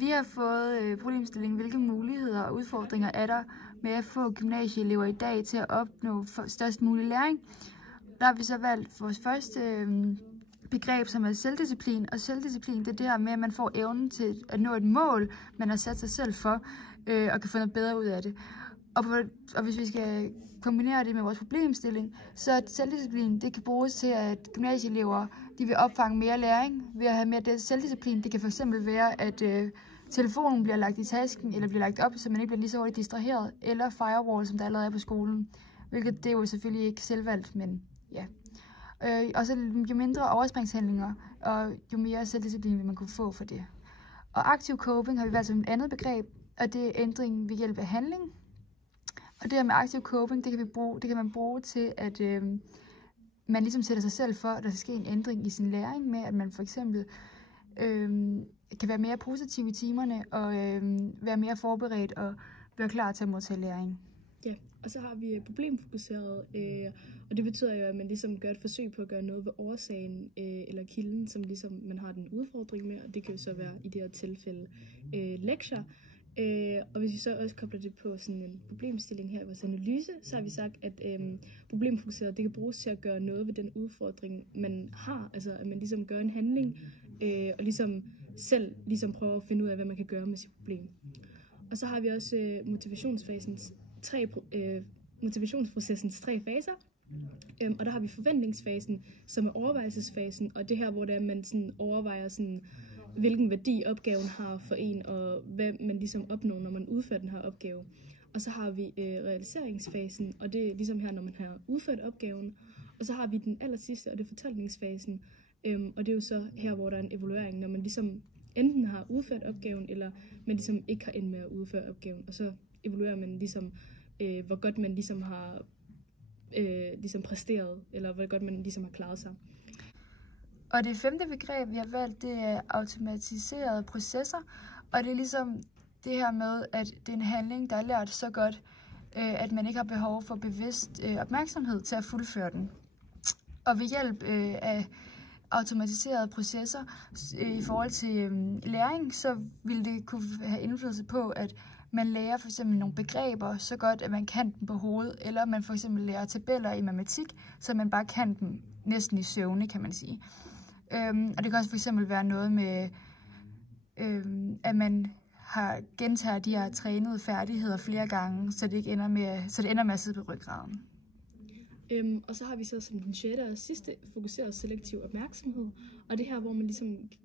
Vi har fået problemstillingen, hvilke muligheder og udfordringer er der med at få gymnasieelever i dag til at opnå størst mulig læring. Der har vi så valgt vores første begreb, som er selvdisciplin. Og selvdisciplin, det er det her med, at man får evnen til at nå et mål, man har sat sig selv for, og kan få noget bedre ud af det. Og hvis vi skal kombinere det med vores problemstilling, så at selvdisciplin, det kan bruges til, at gymnasieelever de vil opfange mere læring ved at have mere selvdisciplin. Det kan fx være, at telefonen bliver lagt i tasken, eller bliver lagt op, så man ikke bliver lige så hurtigt distraheret, eller firewall, som der allerede er på skolen. Hvilket det er jo selvfølgelig ikke selvvalgt, men ja. Og så jo mindre overspringshandlinger, og jo mere selvdisciplin vil man kunne få for det. Og aktiv coping har vi valgt som et andet begreb, og det er ændring ved hjælp af handling. Og det her med aktiv coping, det kan man bruge til, at man ligesom sætter sig selv for, at der skal ske en ændring i sin læring med, at man for eksempel kan være mere positiv i timerne, og være mere forberedt og være klar til at modtage læring. Ja, og så har vi problemfokuseret, og det betyder jo, at man ligesom gør et forsøg på at gøre noget ved årsagen eller kilden, som ligesom man har den udfordring med, og det kan jo så være i det her tilfælde lektier. Og hvis vi så også kobler det på sådan en problemstilling her i vores analyse, så har vi sagt, at problemfokuseret, det kan bruges til at gøre noget ved den udfordring, man har, altså at man ligesom gør en handling, og ligesom selv ligesom prøver at finde ud af, hvad man kan gøre med sit problem. Og så har vi også motivationsprocessens tre faser, og der har vi forventningsfasen, som er overvejelsesfasen, og det her, hvor det er, man sådan overvejer sådan, hvilken værdi opgaven har for en, og hvad man ligesom opnår, når man udfører den her opgave. Og så har vi realiseringsfasen, og det er ligesom her, når man har udført opgaven. Og så har vi den allersidste, og det er fortolkningsfasen, og det er jo så her, hvor der er en evaluering, når man ligesom enten har udført opgaven, eller man ligesom ikke har endt med at udføre opgaven. Og så evaluerer man ligesom, hvor godt man ligesom har ligesom præsteret, eller hvor godt man ligesom har klaret sig. Og det femte begreb, vi har valgt, det er automatiserede processer. Og det er ligesom det her med, at det er en handling, der er lært så godt, at man ikke har behov for bevidst opmærksomhed til at fuldføre den. Og ved hjælp af automatiserede processer i forhold til læring, så vil det kunne have indflydelse på, at man lærer for eksempel nogle begreber så godt, at man kan dem på hovedet, eller man for eksempel lærer tabeller i matematik, så man bare kan dem næsten i søvne, kan man sige. Og det kan også for eksempel være noget med, at man gentager de her trænede færdigheder flere gange, så det ender med at sidde på ryggraden. Og så har vi så som den sjette og sidste fokuseret selektiv opmærksomhed, og det her, hvor man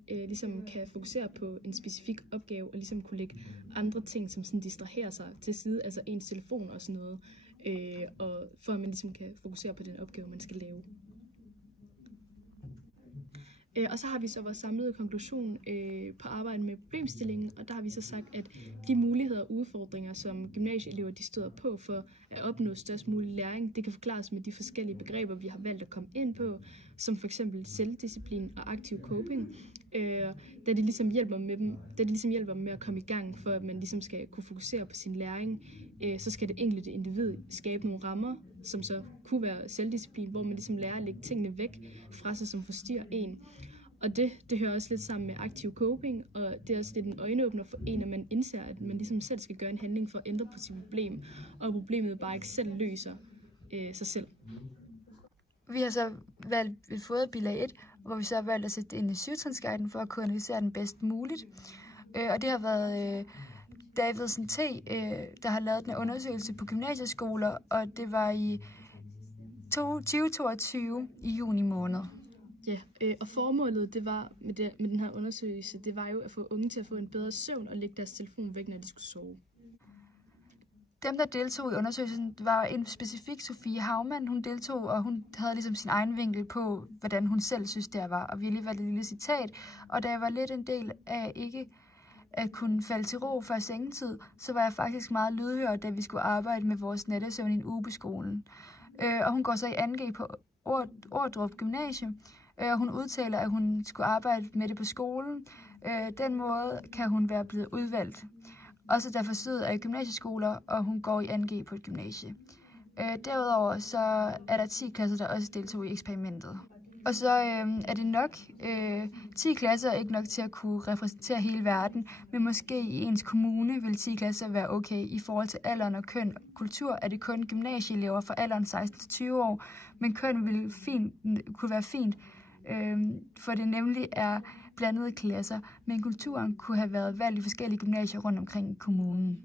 ligesom kan fokusere på en specifik opgave, og ligesom kunne lægge andre ting, som sådan distraherer sig til side, altså ens telefon og sådan noget, og for at man ligesom kan fokusere på den opgave, man skal lave. Og så har vi så vores samlede konklusion på arbejdet med problemstillingen, og der har vi så sagt, at de muligheder og udfordringer, som gymnasieelever de støder på for at opnå størst mulig læring, det kan forklares med de forskellige begreber, vi har valgt at komme ind på, som for eksempel selvdisciplin og aktiv coping, da det ligesom hjælper med at komme i gang, for at man ligesom skal kunne fokusere på sin læring, så skal det enkelte individ skabe nogle rammer, som så kunne være selvdisciplin, hvor man ligesom lærer at lægge tingene væk fra sig, som forstyrrer en. Og det hører også lidt sammen med aktiv coping, og det er også lidt en øjenåbner for en, at man indser, at man ligesom selv skal gøre en handling for at ændre på sit problem, og problemet bare ikke selv løser sig selv. Vi har så fået bilag 1, hvor vi så har valgt at sætte det ind i 7-trinsguiden for at kunne analysere den bedst muligt. Og det har været Davidsen T., der har lavet den undersøgelse på gymnasieskoler, og det var i 2022 i juni måned. Ja, og formålet det var med den her undersøgelse, det var jo at få unge til at få en bedre søvn og lægge deres telefon væk, når de skulle sove. Dem, der deltog i undersøgelsen, var en specifik Sofie Haumann. Hun deltog, og hun havde ligesom sin egen vinkel på, hvordan hun selv synes, det var. Og vi har lige valgt et lille citat, og da jeg var lidt en del af ikke at kunne falde til ro før sengetid, så var jeg faktisk meget lydhør, da vi skulle arbejde med vores nattesøvn i en uge på skolen. Og hun går så i 2G på Ordrup Gymnasium, og hun udtaler, at hun skulle arbejde med det på skolen. Den måde kan hun være blevet udvalgt. Også der forsøget af gymnasieskoler, og hun går i 2G på et gymnasie. Derudover så er der 10 klasser, der også deltog i eksperimentet. Og så er det nok 10 klasser ikke nok til at kunne repræsentere hele verden, men måske i ens kommune vil 10 klasser være okay. I forhold til alderen og køn og kultur er det kun gymnasieelever fra alderen 16-20 år, men køn kunne være fint, for det nemlig er blandede klasser, men kulturen kunne have været valgt i forskellige gymnasier rundt omkring i kommunen.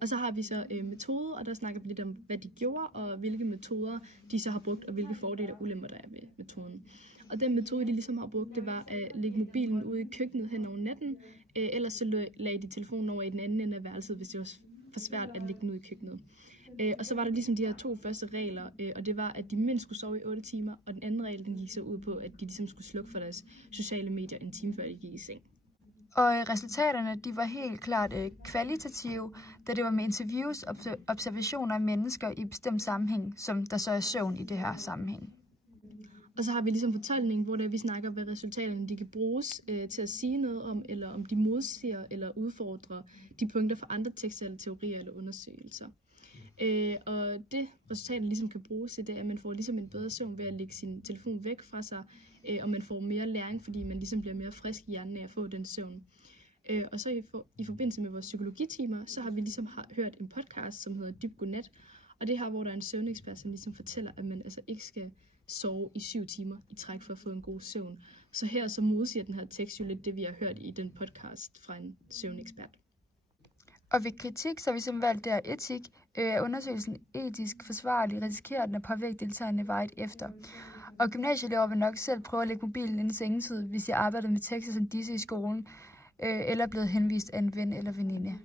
Og så har vi så metoder, og der snakker vi lidt om, hvad de gjorde, og hvilke metoder de så har brugt, og hvilke fordele og ulemper der er ved metoden. Og den metode, de ligesom har brugt, det var at lægge mobilen ude i køkkenet hen over natten, ellers så lagde de telefonen over i den anden ende af værelset, hvis det var for svært at lægge den ud i køkkenet. Og så var der ligesom de her 2 første regler, og det var, at de mindst skulle sove i 8 timer, og den anden regel, den gik så ud på, at de ligesom skulle slukke for deres sociale medier en time før de gik i seng. Og resultaterne, de var helt klart kvalitative, da det var med interviews og observationer af mennesker i bestemt sammenhæng, som der så er søvn i det her sammenhæng. Og så har vi ligesom fortolkning, hvor vi snakker, hvad resultaterne de kan bruges til at sige noget om, eller om de modsiger eller udfordrer de punkter fra andre tekster eller teorier eller undersøgelser. Og det resultaterne ligesom kan bruges til, det er, at man får ligesom en bedre søvn ved at lægge sin telefon væk fra sig, og man får mere læring, fordi man ligesom bliver mere frisk i hjernen af at få den søvn. Og så i forbindelse med vores psykologitimer, så har vi ligesom hørt en podcast, som hedder Dyb Godnat, og det her, hvor der er en søvnekspert, som ligesom fortæller, at man altså ikke skal sove i 7 timer i træk for at få en god søvn. Så her så modsiger den her tekst jo lidt det, vi har hørt i den podcast fra en søvnekspert. Og ved kritik, så har vi simpelthen valgt der etik. Undersøgelsen etisk forsvarlig, risikerer den at påvirke deltagerne vejet efter. Og gymnasieelever vil nok selv prøve at lægge mobilen inden sengetid, hvis de arbejder med tekster som disse i skolen, eller er blevet henvist af en ven eller veninde.